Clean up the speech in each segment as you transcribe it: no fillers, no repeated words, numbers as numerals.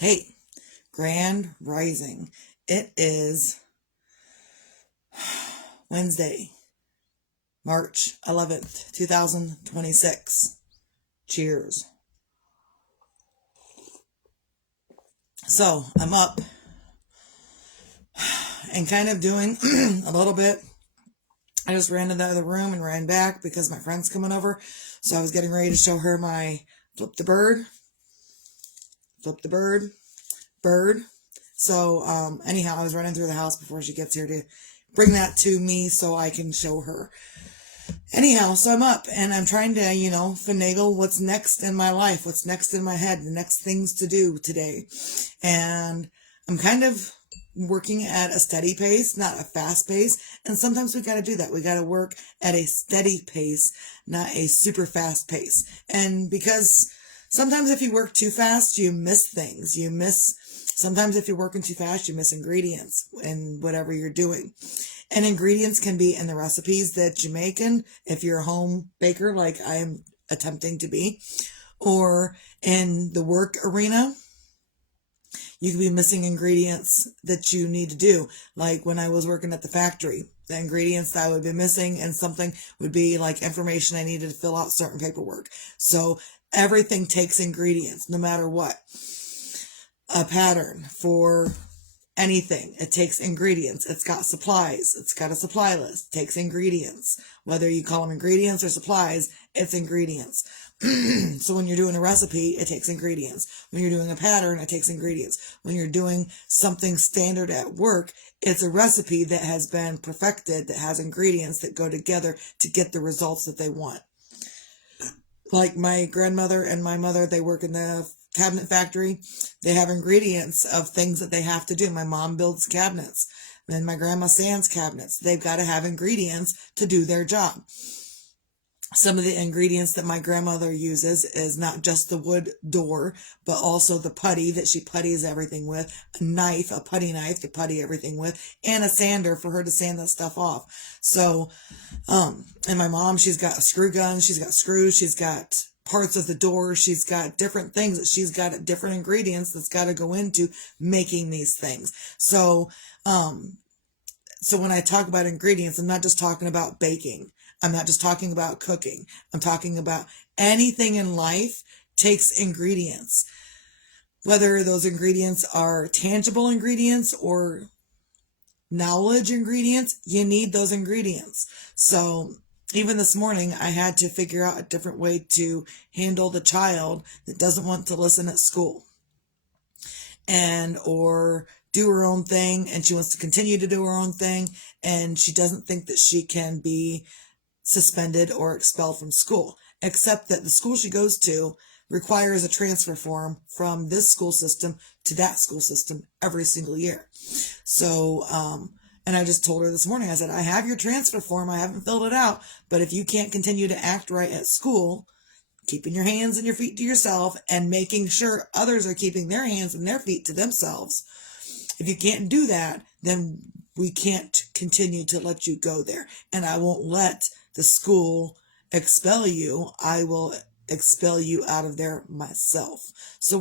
Hey, Grand Rising. It is Wednesday, March 11th, 2026. Cheers. So, I'm up and kind of doing a little bit. I just ran to the other room and ran back because my friend's coming over. So, I was getting ready to show her my flip the bird. So, anyhow, I was running through the house before she gets here to bring that to me so I can show her. Anyhow, so I'm up and I'm trying to, finagle what's next in my life, what's next in my head, the next things to do today. And I'm kind of working at a steady pace, not a fast pace. And sometimes we got to do that. We got to work at a steady pace, not a super fast pace. And because sometimes if you work too fast, you miss things. Sometimes if you're working too fast, you miss ingredients in whatever you're doing. And ingredients can be in the recipes that you make in, if you're a home baker like I am attempting to be, or in the work arena. You could be missing ingredients that you need to do. Like when I was working at the factory, the ingredients that I would be missing and something would be like information I needed to fill out certain paperwork. So everything takes ingredients, no matter what. A pattern for anything. It takes ingredients. It's got supplies. It's got a supply list. It takes ingredients. Whether you call them ingredients or supplies, it's ingredients. So when you're doing a recipe, it takes ingredients. When you're doing a pattern, it takes ingredients. When you're doing something standard at work, it's a recipe that has been perfected, that has ingredients that go together to get the results that they want. Like my grandmother and my mother, they work in the cabinet factory. They have ingredients of things that they have to do. My mom builds cabinets and my grandma sands cabinets. They've got to have ingredients to do their job. Some of the ingredients that my grandmother uses is not just the wood door, but also the putty that she putties everything with, a putty knife to putty everything with, and a sander for her to sand that stuff off. So, and my mom, she's got a screw gun, she's got screws, she's got parts of the door, she's got different things that she's got different ingredients that's got to go into making these things. So when I talk about ingredients, I'm not just talking about baking. I'm not just talking about cooking. I'm talking about anything in life takes ingredients. Whether those ingredients are tangible ingredients or knowledge ingredients, you need those ingredients. So even this morning, I had to figure out a different way to handle the child that doesn't want to listen at school or do her own thing, and she wants to continue to do her own thing, and she doesn't think that she can be suspended or expelled from school, except that the school she goes to requires a transfer form from this school system to that school system every single year. So, and I just told her this morning, I said, I have your transfer form. I haven't filled it out, but if you can't continue to act right at school, keeping your hands and your feet to yourself and making sure others are keeping their hands and their feet to themselves, if you can't do that, then we can't continue to let you go there. And I won't let the school expel you. I will expel you out of there myself. So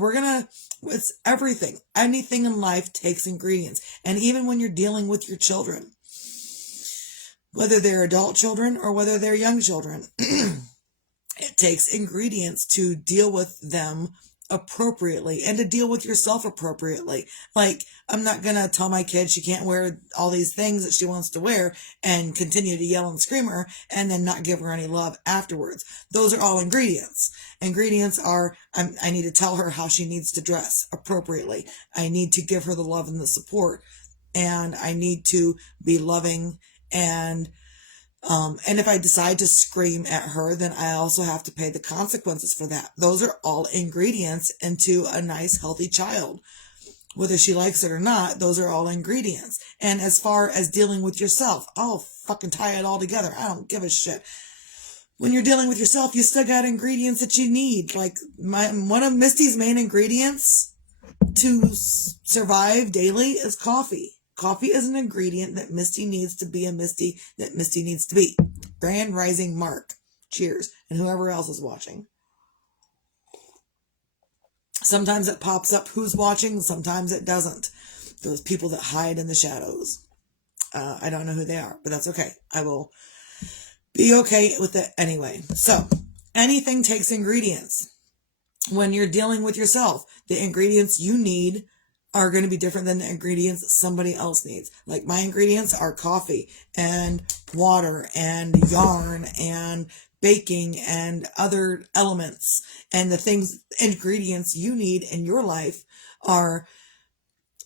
it's everything. Anything in life takes ingredients. And even when you're dealing with your children, whether they're adult children or whether they're young children, it takes ingredients to deal with them appropriately and to deal with yourself appropriately. Like, I'm not going to tell my kid she can't wear all these things that she wants to wear and continue to yell and scream at her and then not give her any love afterwards. Those are all ingredients. Ingredients are, I need to tell her how she needs to dress appropriately. I need to give her the love and the support, and I need to be loving and if I decide to scream at her, then I also have to pay the consequences for that. Those are all ingredients into a nice, healthy child. Whether she likes it or not, those are all ingredients. And as far as dealing with yourself, I'll fucking tie it all together. I don't give a shit. When you're dealing with yourself, you still got ingredients that you need. Like one of Misty's main ingredients to survive daily is coffee. Coffee is an ingredient that Misty needs to be that Misty needs to be. Grand Rising Mark. Cheers. And whoever else is watching. Sometimes it pops up who's watching, sometimes it doesn't. Those people that hide in the shadows. I don't know who they are, but that's okay. I will be okay with it anyway. So, anything takes ingredients. When you're dealing with yourself, the ingredients you need are going to be different than the ingredients somebody else needs. Like my ingredients are coffee and water and yarn and baking and other elements. And the ingredients you need in your life are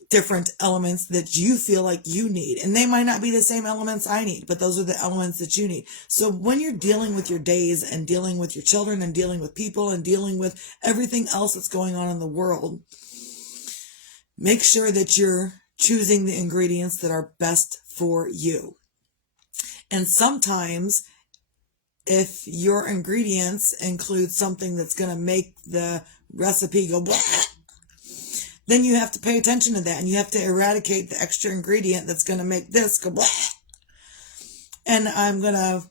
different elements that you feel like you need. And they might not be the same elements I need, but those are the elements that you need. So when you're dealing with your days and dealing with your children and dealing with people and dealing with everything else that's going on in the world, make sure that you're choosing the ingredients that are best for you. And sometimes if your ingredients include something that's going to make the recipe go blah, then you have to pay attention to that and you have to eradicate the extra ingredient that's going to make this go blah. And I'm going to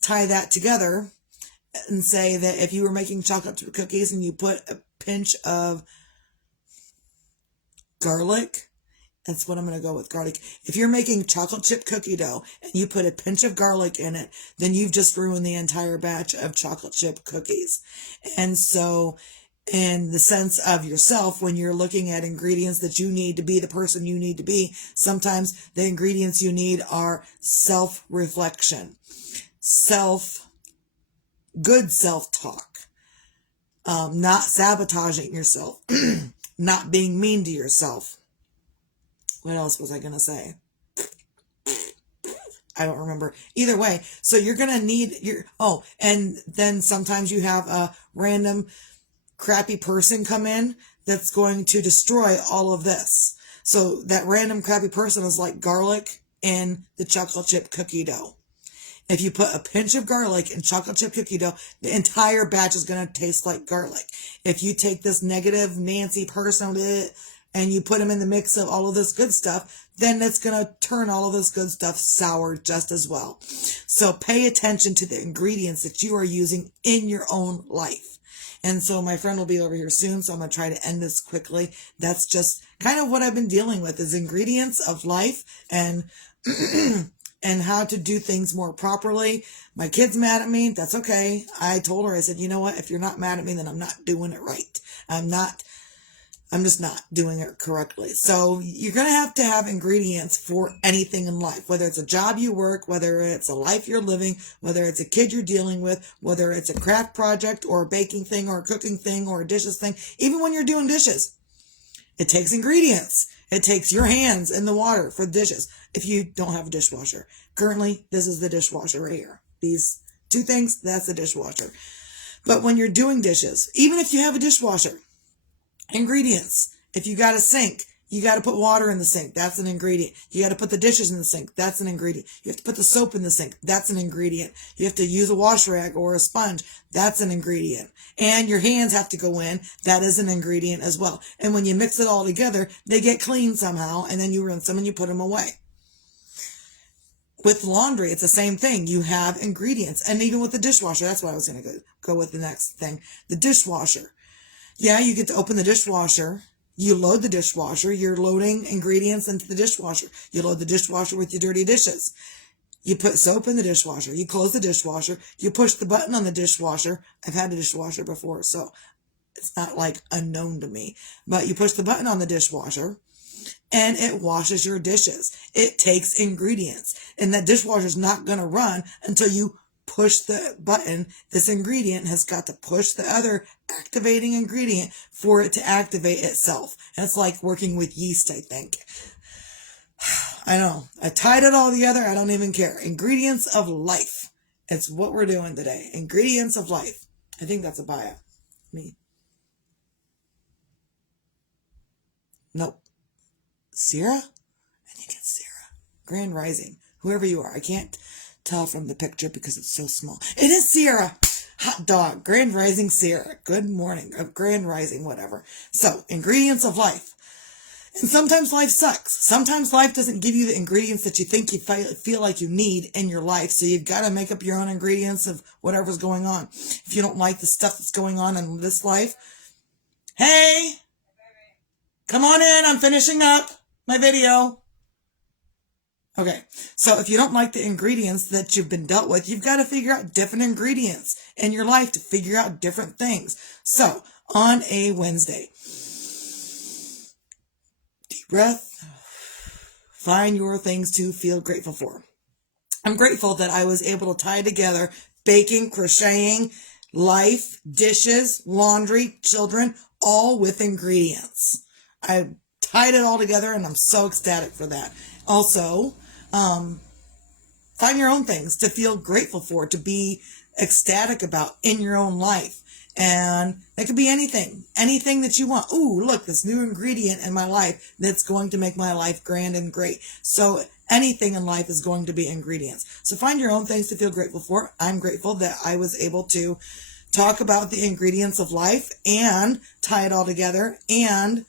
tie that together and say that if you were making chocolate chip cookies and you put a pinch of garlic, that's what I'm going to go with, garlic. If you're making chocolate chip cookie dough and you put a pinch of garlic in it, then you've just ruined the entire batch of chocolate chip cookies. And so in the sense of yourself, when you're looking at ingredients that you need to be the person you need to be, sometimes the ingredients you need are self-reflection, good self-talk, not sabotaging yourself, not being mean to yourself. What else was I going to say? I don't remember. Either way, so you're going to need and then sometimes you have a random crappy person come in that's going to destroy all of this. So that random crappy person is like garlic in the chocolate chip cookie dough. If you put a pinch of garlic in chocolate chip cookie dough, the entire batch is going to taste like garlic. If you take this negative Nancy person and you put them in the mix of all of this good stuff, then it's going to turn all of this good stuff sour just as well. So pay attention to the ingredients that you are using in your own life. And so my friend will be over here soon, so I'm going to try to end this quickly. That's just kind of what I've been dealing with is ingredients of life and and how to do things more properly. My kid's mad at me. That's okay. I told her, I said, you know what? If you're not mad at me, then I'm not doing it right. I'm just not doing it correctly. So you're going to have ingredients for anything in life, whether it's a job you work, whether it's a life you're living, whether it's a kid you're dealing with, whether it's a craft project or a baking thing or a cooking thing or a dishes thing. Even when you're doing dishes, it takes ingredients. It takes your hands in the water for the dishes. If you don't have a dishwasher, currently this is the dishwasher right here. These two things, that's the dishwasher. But when you're doing dishes, even if you have a dishwasher, ingredients. If you got a sink, you got to put water in the sink. That's an ingredient. You got to put the dishes in the sink. That's an ingredient. You have to put the soap in the sink. That's an ingredient. You have to use a wash rag or a sponge. That's an ingredient. And your hands have to go in. That is an ingredient as well. And when you mix it all together, they get clean somehow. And then you rinse them and you put them away. With laundry, it's the same thing. You have ingredients. And even with the dishwasher, that's what I was going to go with the next thing. The dishwasher. Yeah, you get to open the dishwasher. You load the dishwasher. You're loading ingredients into the dishwasher. You load the dishwasher with your dirty dishes. You put soap in the dishwasher. You close the dishwasher. You push the button on the dishwasher. I've had a dishwasher before, so it's not like unknown to me. But you push the button on the dishwasher and it washes your dishes. It takes ingredients. And that dishwasher's not going to run until you push the button. This ingredient has got to push the other activating ingredient for it to activate itself. And it's like working with yeast, I think. I know. I tied it all together. I don't even care. Ingredients of life. It's what we're doing today. Ingredients of life. I think that's a bio. Me. Nope. Sierra? I think it's Sarah. Grand Rising. Whoever you are. I can't tell from the picture because it's so small. It is Sierra. Hot dog. Grand Rising Sierra. Good morning. Grand Rising, whatever. So, ingredients of life. And sometimes life sucks. Sometimes life doesn't give you the ingredients that you think you feel like you need in your life. So you've got to make up your own ingredients of whatever's going on. If you don't like the stuff that's going on in this life, Hey, come on in. I'm finishing up my video. Okay, so if you don't like the ingredients that you've been dealt with, you've got to figure out different ingredients in your life to figure out different things. So, on a Wednesday, deep breath, find your things to feel grateful for. I'm grateful that I was able to tie together baking, crocheting, life, dishes, laundry, children, all with ingredients. I tied it all together and I'm so ecstatic for that. Also, find your own things to feel grateful for, to be ecstatic about in your own life. And it could be anything that you want. Ooh, look, this new ingredient in my life that's going to make my life grand and great. So anything in life is going to be ingredients. So find your own things to feel grateful for. I'm grateful that I was able to talk about the ingredients of life and tie it all together and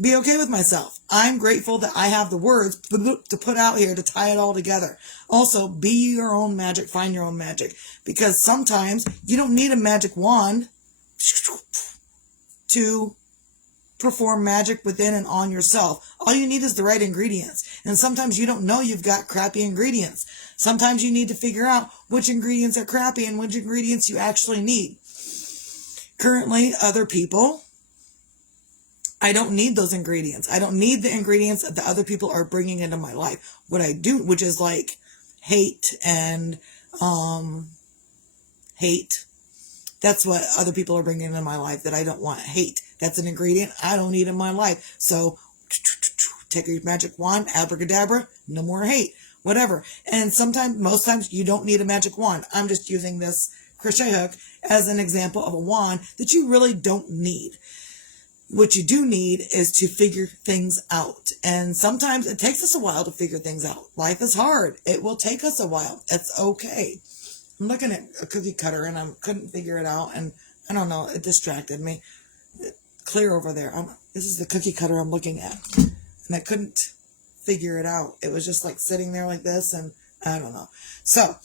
be okay with myself. I'm grateful that I have the words to put out here to tie it all together. Also, be your own magic, find your own magic. Because sometimes you don't need a magic wand to perform magic within and on yourself. All you need is the right ingredients. And sometimes you don't know you've got crappy ingredients. Sometimes you need to figure out which ingredients are crappy and which ingredients you actually need. Currently, other people, I don't need those ingredients. I don't need the ingredients that the other people are bringing into my life. What I do, which is like hate and hate. That's what other people are bringing into my life that I don't want. Hate. That's an ingredient I don't need in my life. So take your magic wand, abracadabra, no more hate, whatever. And most times you don't need a magic wand. I'm just using this crochet hook as an example of a wand that you really don't need. What you do need is to figure things out. And sometimes it takes us a while to figure things out. Life is hard. It will take us a while. It's okay. I'm looking at a cookie cutter and I couldn't figure it out. And I don't know, it distracted me. Clear over there. This is the cookie cutter I'm looking at. And I couldn't figure it out. It was just like sitting there like this and I don't know. So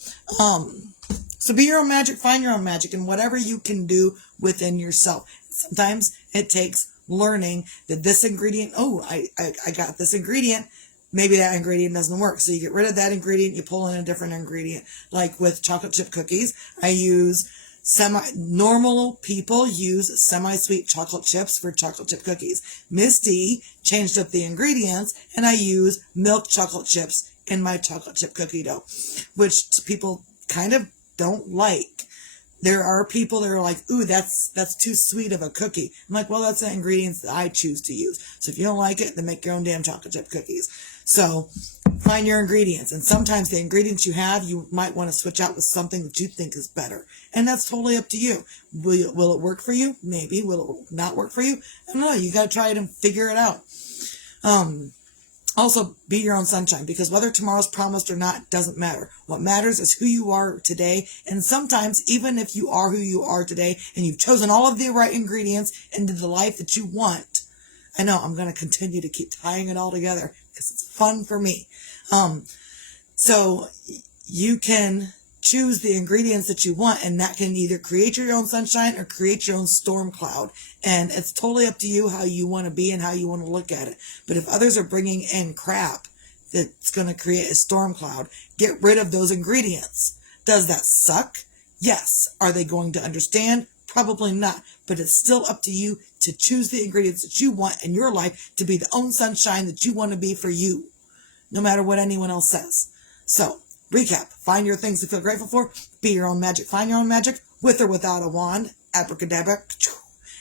be your own magic, find your own magic and whatever you can do within yourself. Sometimes it takes learning that this ingredient, I got this ingredient. Maybe that ingredient doesn't work. So you get rid of that ingredient, you pull in a different ingredient. Like with chocolate chip cookies, I use normal people use semi-sweet chocolate chips for chocolate chip cookies. Miss D changed up the ingredients and I use milk chocolate chips in my chocolate chip cookie dough, which people kind of don't like. There are people that are like, ooh, that's too sweet of a cookie. I'm like, well, that's the ingredients that I choose to use. So if you don't like it, then make your own damn chocolate chip cookies. So find your ingredients. And sometimes the ingredients you have, you might want to switch out with something that you think is better. And that's totally up to you. Will it work for you? Maybe. Will it not work for you? I don't know. You got to try it and figure it out. Also, be your own sunshine, because whether tomorrow's promised or not doesn't matter. What matters is who you are today. And sometimes, even if you are who you are today and you've chosen all of the right ingredients into the life that you want, I know I'm going to continue to keep tying it all together because it's fun for me. So you can choose the ingredients that you want, and that can either create your own sunshine or create your own storm cloud. And it's totally up to you how you want to be and how you want to look at it. But if others are bringing in crap that's going to create a storm cloud, get rid of those ingredients. Does that suck? Yes. Are they going to understand? Probably not. But it's still up to you to choose the ingredients that you want in your life to be the own sunshine that you want to be for you, no matter what anyone else says. So, recap. Find your things to feel grateful for. Be your own magic. Find your own magic with or without a wand. Abracadabra.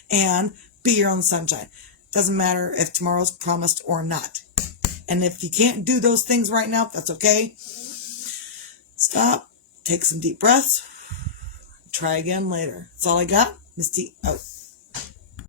And be your own sunshine. Doesn't matter if tomorrow's promised or not. And if you can't do those things right now, that's okay. Stop. Take some deep breaths. Try again later. That's all I got. Miss T out.